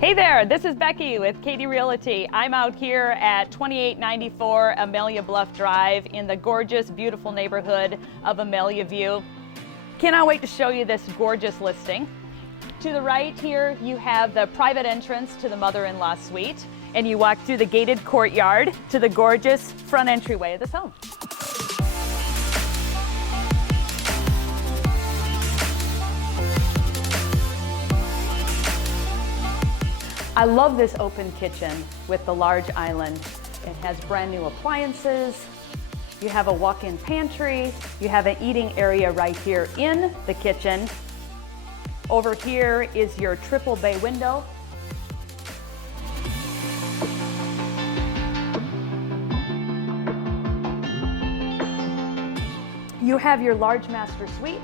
Hey there, this is Becky with Cady Realty. I'm out here at 2894 Amelia Bluff Drive in the gorgeous, beautiful neighborhood of Amelia View. Cannot wait to show you this gorgeous listing. To the right here, you have the private entrance to the mother-in-law suite, and you walk through the gated courtyard to the gorgeous front entryway of this home. I love this open kitchen with the large island. It has brand new appliances. You have a walk-in pantry. You have an eating area right here in the kitchen. Over here is your triple bay window. You have your large master suite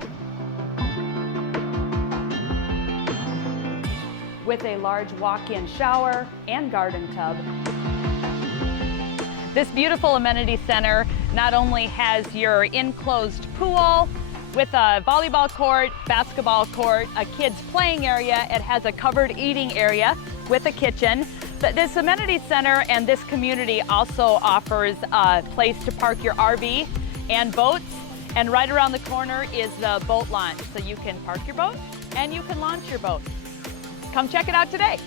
with a large walk-in shower and garden tub. This beautiful amenity center not only has your enclosed pool with a volleyball court, basketball court, a kids playing area, it has a covered eating area with a kitchen. But this amenity center and this community also offers a place to park your RV and boats, and right around the corner is the boat launch, so you can park your boat and you can launch your boat. Come check it out today.